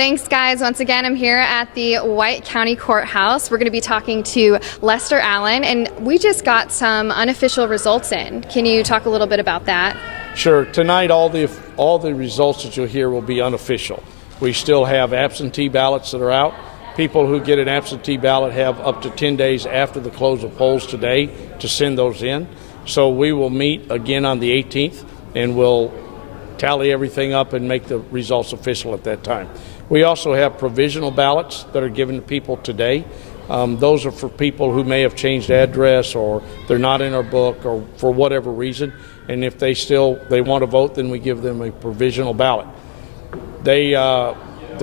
Thanks, guys. Once again, I'm here at the White County Courthouse. We're going to be talking to Lester Allen, and we just got some unofficial results in. Can you talk a little bit about that? Sure. Tonight, all the results that you'll hear will be unofficial. We still have absentee ballots that are out. People who get an absentee ballot have up to 10 days after the close of polls today to send those in. So we will meet again on the 18th, and we'll tally everything up and make the results official at that time. We also have provisional ballots that are given to people today. Those are for people who may have changed address or they're not in our book or for whatever reason. And if they want to vote, then we give them a provisional ballot. The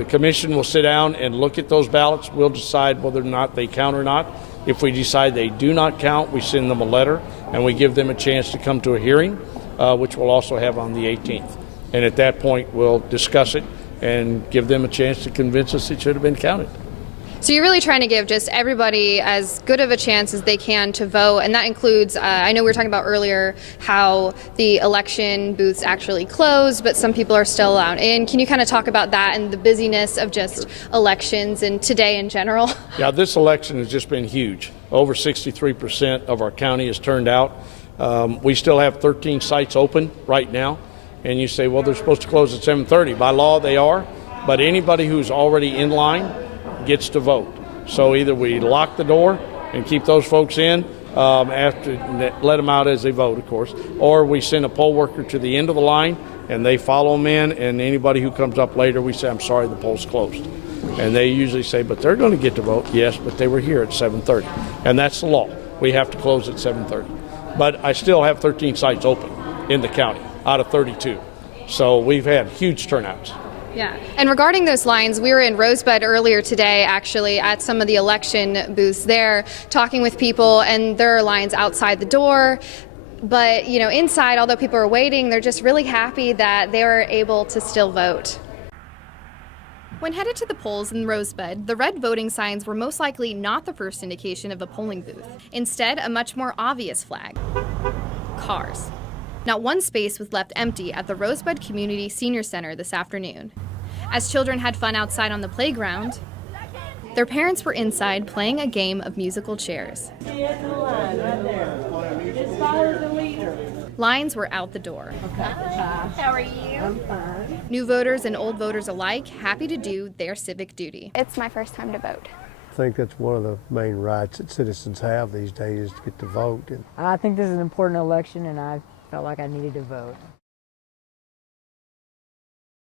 commission will sit down and look at those ballots. We'll decide whether or not they count or not. If we decide they do not count, we send them a letter and we give them a chance to come to a hearing, which we'll also have on the 18th. And at that point, we'll discuss it and give them a chance to convince us it should have been counted. So you're really trying to give just everybody as good of a chance as they can to vote, and that includes, I know we were talking about earlier how the election booths actually closed, but some people are still allowed in. Can you kind of talk about that and the busyness of just elections and today in general? Yeah, this election has just been huge. Over 63% of our county has turned out. We still have 13 sites open right now. And you say, well, they're supposed to close at 7:30. By law, they are. But anybody who's already in line gets to vote. So either we lock the door and keep those folks in, after let them out as they vote, of course, or we send a poll worker to the end of the line and they follow them in. And anybody who comes up later, we say, I'm sorry, the poll's closed. And they usually say, but they're going to get to vote. Yes, but they were here at 7:30. And that's the law. We have to close at 7:30. But I still have 13 sites open in the county out of 32. So we've had huge turnouts. Yeah, and regarding those lines, we were in Rosebud earlier today, actually, at some of the election booths there, talking with people, and there are lines outside the door. But, you know, inside, although people are waiting, they're just really happy that they were able to still vote. When headed to the polls in Rosebud, the red voting signs were most likely not the first indication of a polling booth. Instead, a much more obvious flag: cars. Not one space was left empty at the Rosebud Community Senior Center this afternoon. As children had fun outside on the playground, their parents were inside playing a game of musical chairs. Lines were out the door. Hi, how are you? I'm fine. New voters and old voters alike happy to do their civic duty. It's my first time to vote. I think that's one of the main rights that citizens have these days, is to get to vote. I think this is an important election, and I felt like I needed to vote.